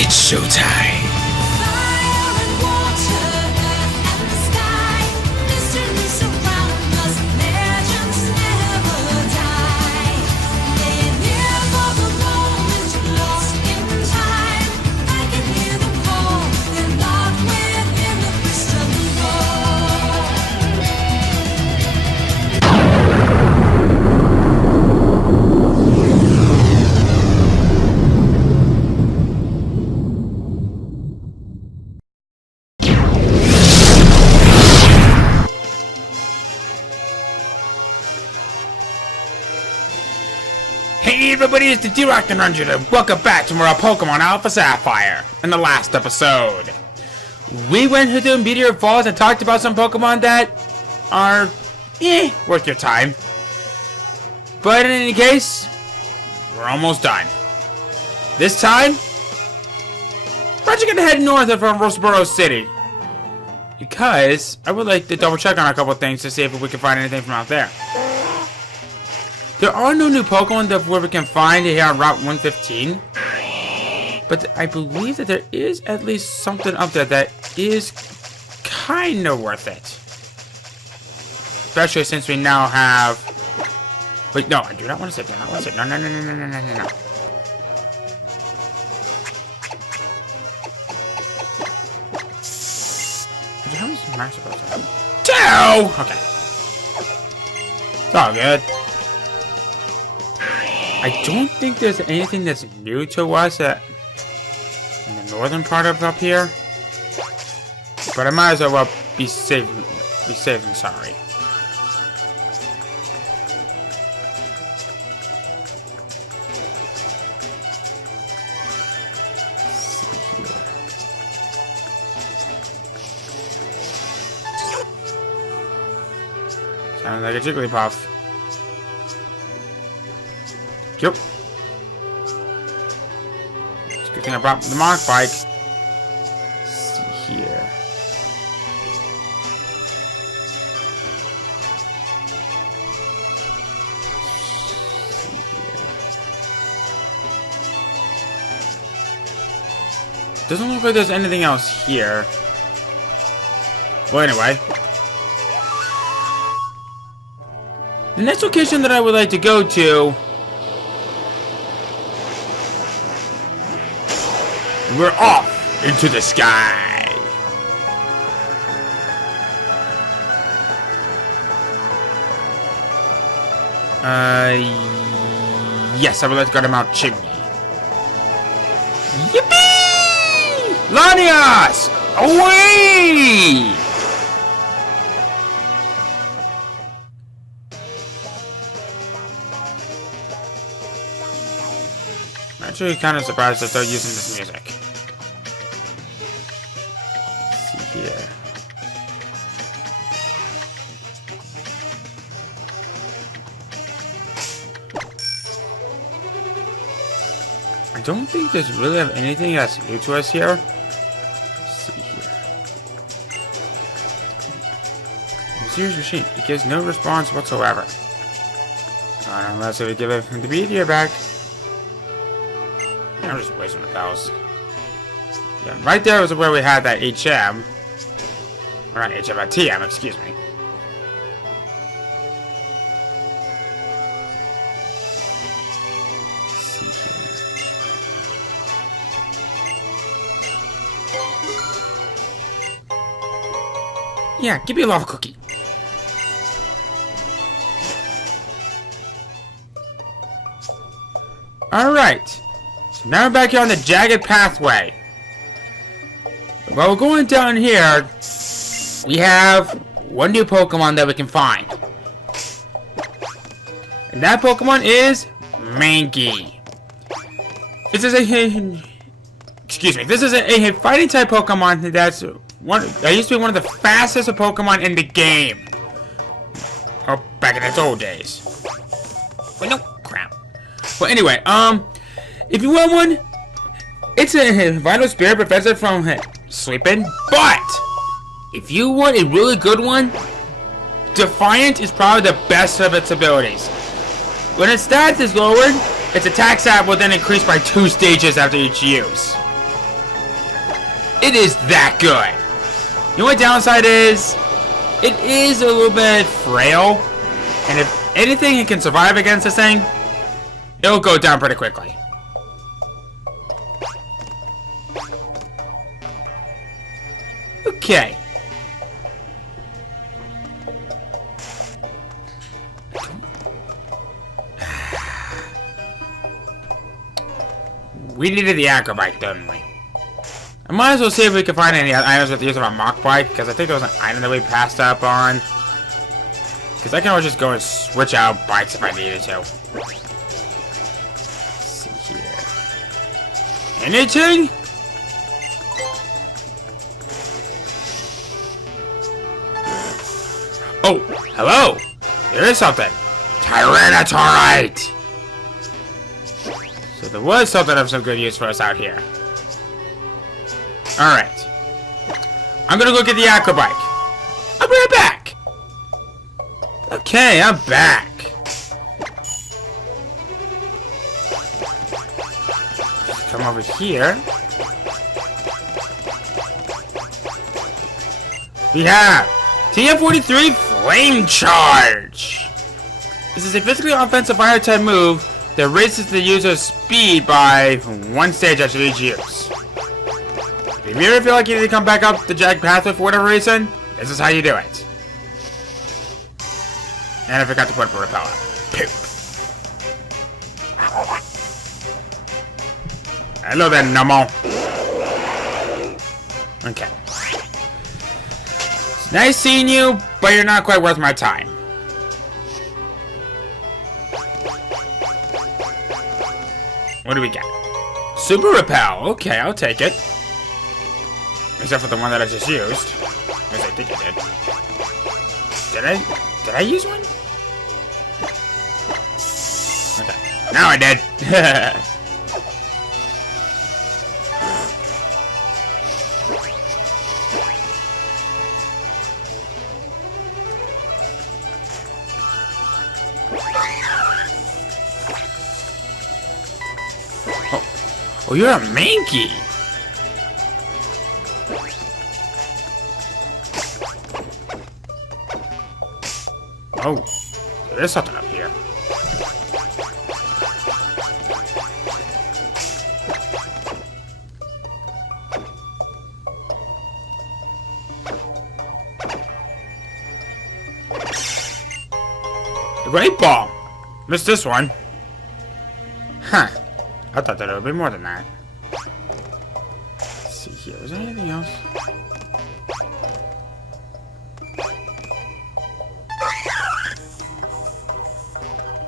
It's showtime. Hey everybody, it's the D-Rock and Ranger, and welcome back to more Pokemon Alpha Sapphire. In the last episode, we went to the Meteor Falls and talked about some Pokemon that are, worth your time. But in any case, we're almost done. This time, we're actually gonna head north from Roseboro City. Because I would like to double check on a couple things to see if we can find anything from out there. There are no new Pokemon that we can find here on Route 115. But I believe that there is at least something up there that is kinda worth it. Especially since we now have... Wait, no, I do not want to save that. I don't want to save. No. How many Master Balls do I have? 2! Okay. It's all good. I don't think there's anything that's new to us in the northern part of up here. But I might as well be safe and sorry. Sounds like a Jigglypuff. Yep. It's a good thing I brought the Mach Bike. Let's see here. Doesn't look like there's anything else here. Well, anyway. The next location that I would like to go to... We're off into the sky. Yes, I would like to go to Mount Chimney. Yippee! Lanias! Away! I'm actually kind of surprised that they're using this music. Let's see here. I don't think there's really have anything that's new to us here. Let's see here. Mysterious machine. It gives no response whatsoever. Unless we give it the meteor back. I'm just wasting the bells. Yeah, right there was where we had that HM. Or not HM, but TM, excuse me. Let's see here. Yeah, give me a lava cookie. Alright. So now we're back here on the jagged pathway. While we're going down here, we have one new Pokemon that we can find. And that Pokemon is Mankey. This is a fighting type Pokemon that used to be one of the fastest Pokemon in the game. Oh, back in its old days. Wait, no, crap. Well, anyway, if you want one, it's a Vital Spirit prevents it from sleeping. But if you want a really good one, Defiant is probably the best of its abilities. When its stats is lowered, its attack stat will then increase by 2 stages after each use. It is that good. The only downside is, it is a little bit frail. And if anything can survive against this thing, it'll go down pretty quickly. Okay. We needed the acro bike, didn't we? I might as well see if we can find any items with the use of a mock bike, because I think there was an item that we passed up on. Because I can always just go and switch out bikes if I needed to. Let's see here. Anything? Oh, hello! There is something! Tyranitarite! So there was something of some good use for us out here. Alright. I'm gonna go get the acro bike. I'll be right back! Okay, I'm back. Come over here. We have TM43 Flame Charge. This is a physically offensive fire type move that raises the user's speed by 1 stage after each use. If you ever feel like you need to come back up the jag pathway for whatever reason, this is how you do it. And I forgot to put up a repel up. Poop. Hello there, Nummo. Okay. It's nice seeing you, but you're not quite worth my time. What do we got? Super Repel. Okay, I'll take it. Except for the one that I just used. At least I think I did. Did I use one? Okay. Now I did. Oh, you're a Mankey! Oh, there's something up here. The Great Ball! Missed this one. Huh. I thought that it would be more than that. Let's see here. Is there anything else?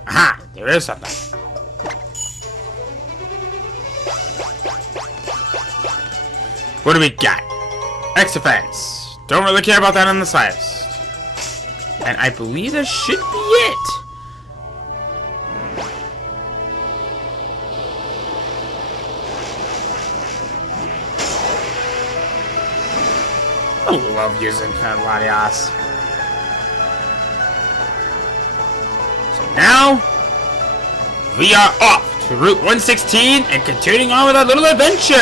Aha! There is something. What do we got? X-Defense. Don't really care about that on the slightest. And I believe that should be it. I love using Latias. So now, we are off to Route 116 and continuing on with our little adventure!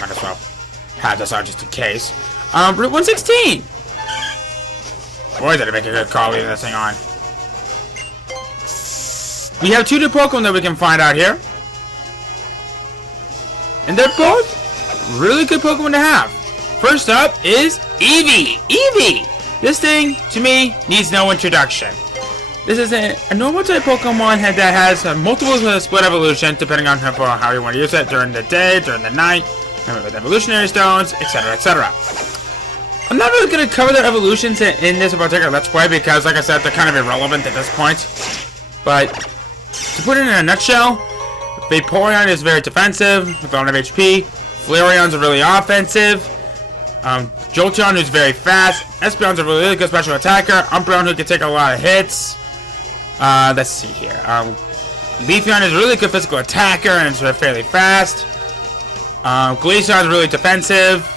Might as well have this on just in case. Route 116! Boy, did I make a good call leaving this thing on. We have 2 new Pokemon that we can find out here. And they're both really good Pokemon to have. First up is Eevee. Eevee! This thing, to me, needs no introduction. This is a normal type Pokemon that has multiple split evolutions depending on how you want to use it during the day, during the night, with evolutionary stones, etc., etc. I'm not really going to cover their evolutions in this particular Let's Play because, like I said, they're kind of irrelevant at this point. But to put it in a nutshell, Vaporeon is very defensive with a lot of HP. Flareon's really offensive. Jolteon is very fast. Espeon's a really good special attacker. Umbreon who can take a lot of hits. Let's see here. Leafeon is a really good physical attacker and is fairly fast. Glaceon is really defensive.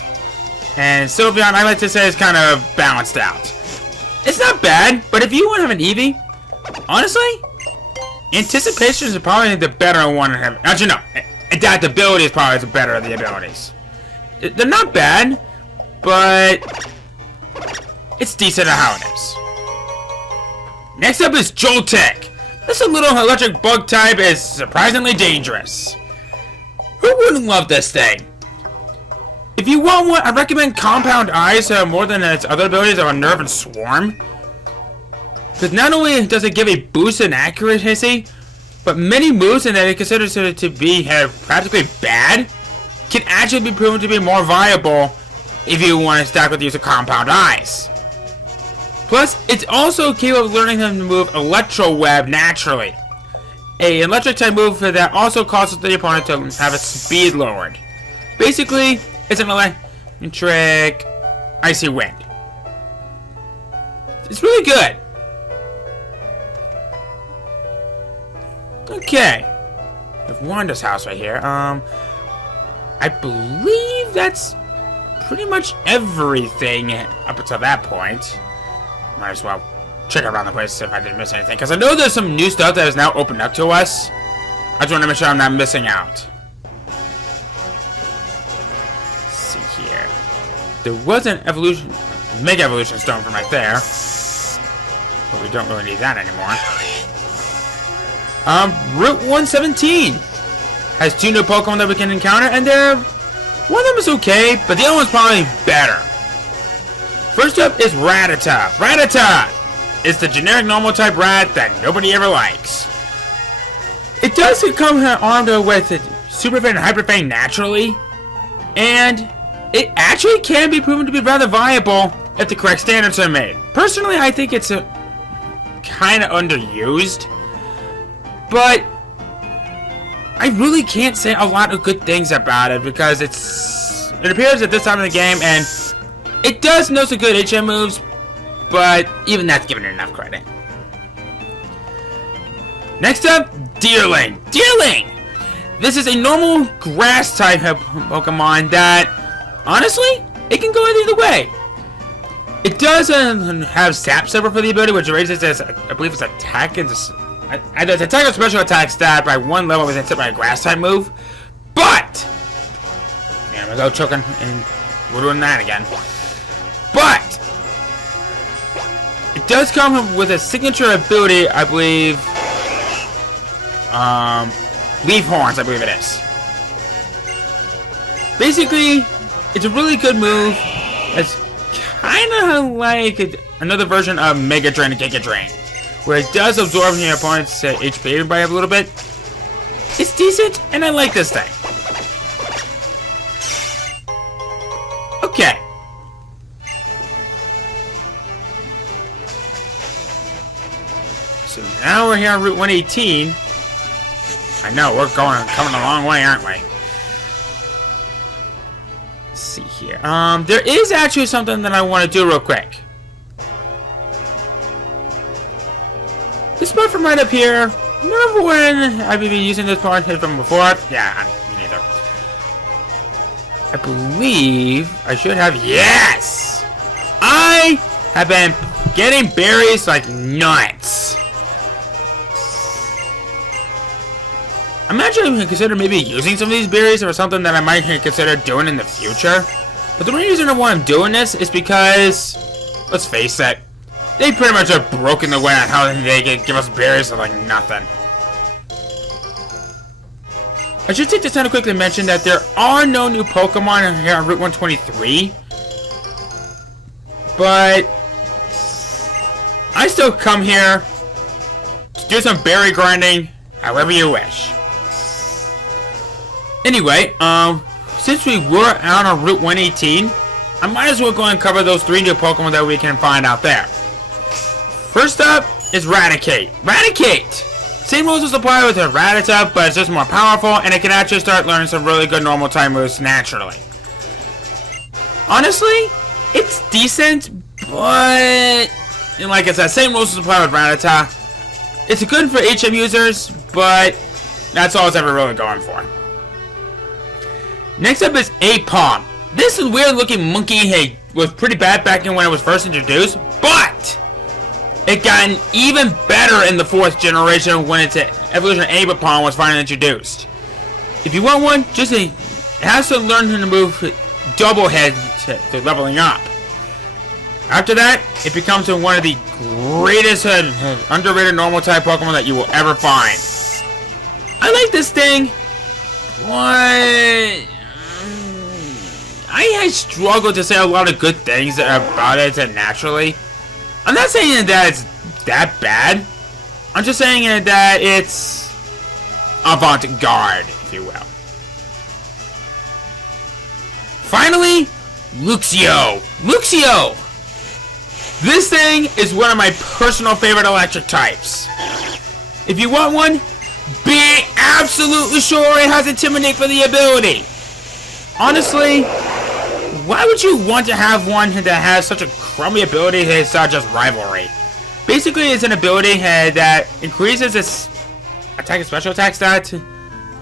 And Sylveon, I like to say, is kind of balanced out. It's not bad, but if you want to have an Eevee, Honestly, anticipation is probably the better one. Actually, no. Adaptability is probably the better of the abilities. They're not bad, but it's decent at how it is. Next up is Joltik. This little electric bug type is surprisingly dangerous. Who wouldn't love this thing? If you want one, I recommend Compound Eyes more than its other abilities of Unnerve and Swarm. Because not only does it give a boost in accuracy, but many moves that it considers to be practically bad can actually be proven to be more viable if you want to stack with the use of Compound Eyes. Plus, it's also capable of learning how to move Electro Web naturally. An electric type move that also causes the opponent to have its speed lowered. Basically, it's an electric Icy Wind. It's really good. Okay. We have Wanda's house right here. I believe that's pretty much everything up until that point. Might as well check around the place if I didn't miss anything. Because I know there's some new stuff that is now opened up to us. I just want to make sure I'm not missing out. Let's see here. There was an evolution, Mega Evolution Stone from right there. But we don't really need that anymore. Route 117 has 2 new Pokemon that we can encounter, and one of them is okay, but the other one's probably better. First up is Rattata. Rattata is the generic normal type rat that nobody ever likes. It does come armed with Super Fang and Hyper Fang naturally, and it actually can be proven to be rather viable if the correct standards are made. Personally, I think it's kind of underused, but I really can't say a lot of good things about it because it appears at this time of the game, and it does know some good HM moves, but even that's giving it enough credit. Next up, Deerling. Deerling! This is a normal grass type Pokemon that, honestly, it can go either way. It does have Sap Silver for the ability, which raises its, I believe it's attack and its attack or special attack stat by 1 level with it by a grass type move. But, there we go, choking, and we're doing that again. But it does come with a signature ability, I believe. Leaf Horns, I believe it is. Basically, it's a really good move. It's kind of like another version of Mega Drain and Giga Drain, where it does absorb your opponent's HP by a little bit. It's decent, and I like this thing. Okay. So now we're here on Route 118. I know, we're coming a long way, aren't we? Let's see here. There is actually something that I want to do real quick. This part from right up here. Remember when I've been using this part from before? Yeah, me neither. I believe I should have. Yes! I have been getting berries like nuts. I'm actually going to consider maybe using some of these berries or something that I might consider doing in the future. But the reason why I'm doing this is because, let's face it, they pretty much have broken the way on how they can give us berries for like nothing. I should take this time to quickly mention that there are no new Pokemon here on Route 123. But I still come here to do some berry grinding however you wish. Anyway, since we were out on Route 118, I might as well go and cover those 3 new Pokemon that we can find out there. First up is Raticate. Raticate! Same rules as apply with a Rattata, but it's just more powerful, and it can actually start learning some really good normal type moves naturally. Honestly, it's decent, but like I said, same rules as apply with Rattata. It's good for HM users, but that's all it's ever really going for. Next up is Apom. This is weird looking monkey was pretty bad back in when it was first introduced, but it got even better in the 4th generation when its evolution Abapon was finally introduced. If you want one, it has to learn how to move double head to leveling up. After that, it becomes one of the greatest underrated normal type Pokemon that you will ever find. I like this thing, but I struggle to say a lot of good things about it naturally. I'm not saying that it's that bad. I'm just saying that it's avant-garde, if you will. Finally, Luxio. Luxio! This thing is one of my personal favorite electric types. If you want one, be absolutely sure it has Intimidate for the ability. Honestly, why would you want to have one that has such a crummy ability as just Rivalry? Basically, it's an ability that increases its attack and special attack stat,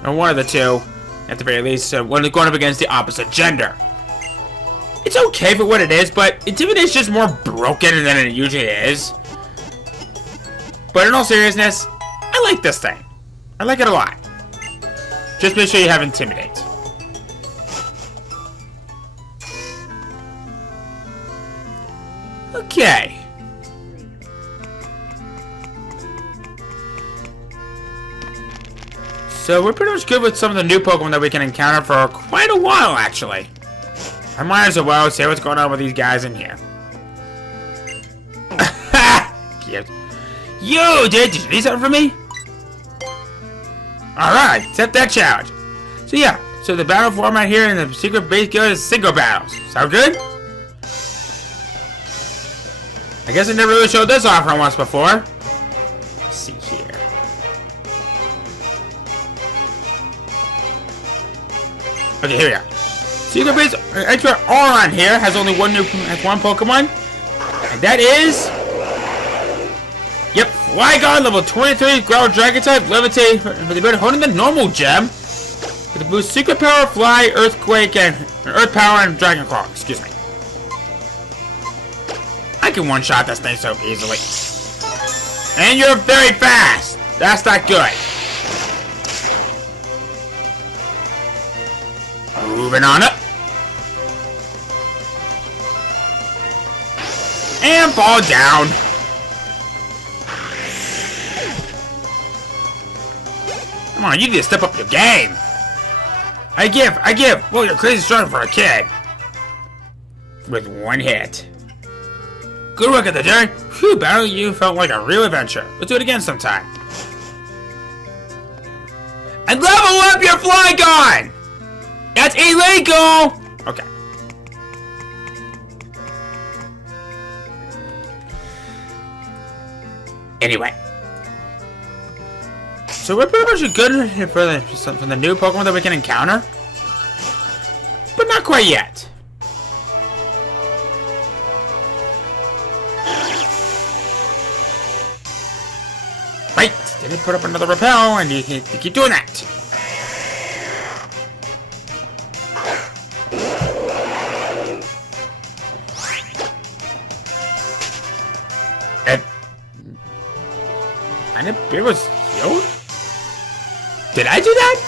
or one of the two, at the very least, when going up against the opposite gender. It's okay for what it is, but Intimidate is just more broken than it usually is. But in all seriousness, I like this thing. I like it a lot. Just make sure you have Intimidate. Okay. So we're pretty much good with some of the new Pokemon that we can encounter for quite a while, actually. I might as well see what's going on with these guys in here. Yo, did you need something from me? Alright, accept that challenge. So yeah, so the battle format here in the secret base guild is single battles. Sound good? I guess I never really showed this off once before. Let's see here. Okay, here we are. Secret base extra Auron here has only one Pokemon, and that is, yep, Flygon, level 23, Ground Dragon type, Levitate for the ability holding the normal gem with the boost Secret Power, Fly, Earthquake, and Earth Power, and Dragon Claw. Excuse me. I can one-shot this thing so easily. And you're very fast. That's not good. Moving on up. And fall down. Come on, you need to step up your game. I give. Well, you're crazy strong for a kid. With one hit. Good work at the day. Phew, battle you felt like a real adventure. Let's do it again sometime. And level up your Flygon! That's illegal! Okay. Anyway. So we're pretty much good for the new Pokemon that we can encounter. But not quite yet. Right, didn't put up another repel, and you keep doing that. And it was healed? Did I do that?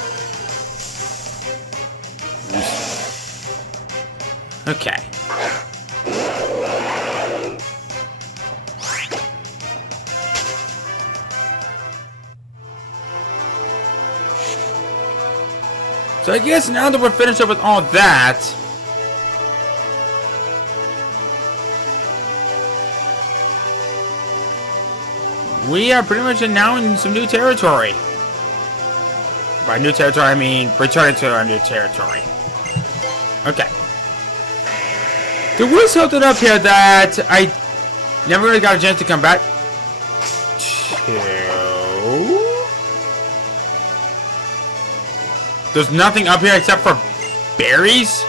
Okay. So I guess now that we're finished up with all that, we are pretty much now in some new territory. By new territory, I mean returning to our new territory. Okay. There was something up here that I never really got a chance to come back to. There's nothing up here except for berries?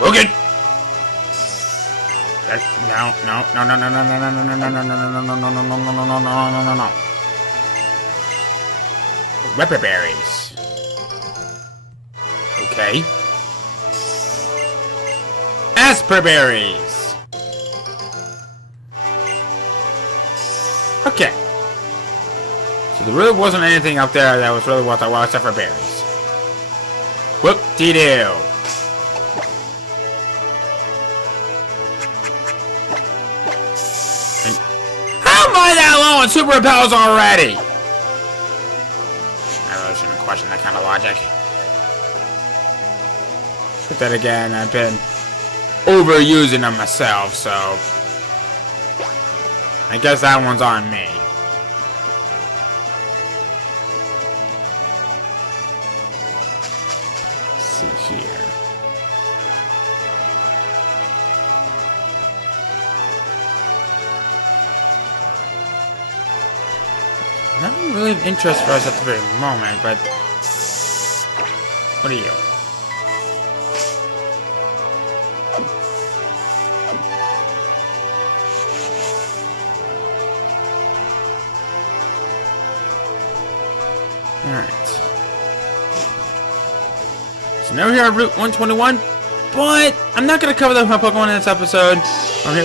Okay. No. Ripper berries. Okay. Asper berries. Okay. So there really wasn't anything up there that was really worth it, well, except for berries. Whoop-de-doo. How am I that low on super repels already? I really shouldn't question that kind of logic. But then again, I've been overusing them myself, so I guess that one's on me. Let's see here. Nothing really of interest for us at the very moment, but what are you? Alright. So now we're here on Route 121, but I'm not going to cover the Pokemon in this episode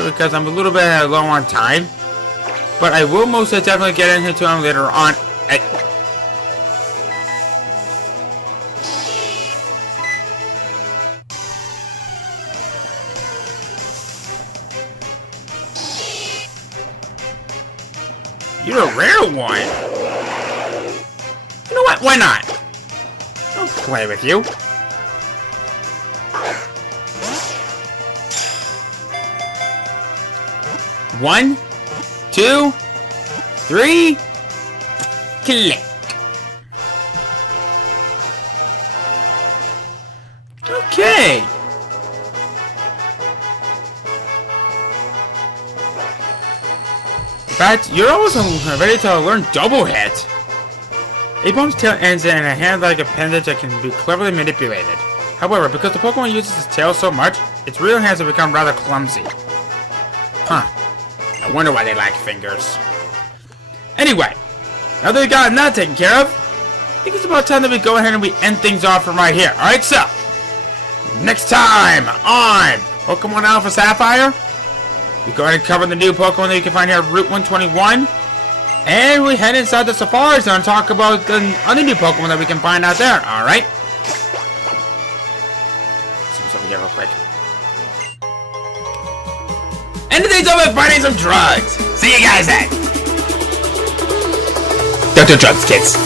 because I'm a little bit low on time. But I will most definitely get into them later on. You're a rare one. You know what? Why not? I'll play with you. One, 2, 3, click. Okay. In fact, you're also ready to learn double hit. A bomb's tail ends in a hand-like appendage that can be cleverly manipulated. However, because the Pokemon uses its tail so much, its real hands have become rather clumsy. Huh. I wonder why they lack fingers. Anyway, now that we've gotten that taken care of, I think it's about time that we go ahead and we end things off from right here. Alright, so, next time on Pokemon Alpha Sapphire, we go ahead and cover the new Pokemon that you can find here at Route 121. And we head inside the Sapphire Zone and talk about the other new Pokemon that we can find out there. Alright? See what's over here real quick. And today's over finding some drugs. See you guys then. Dr. Drugs, kids.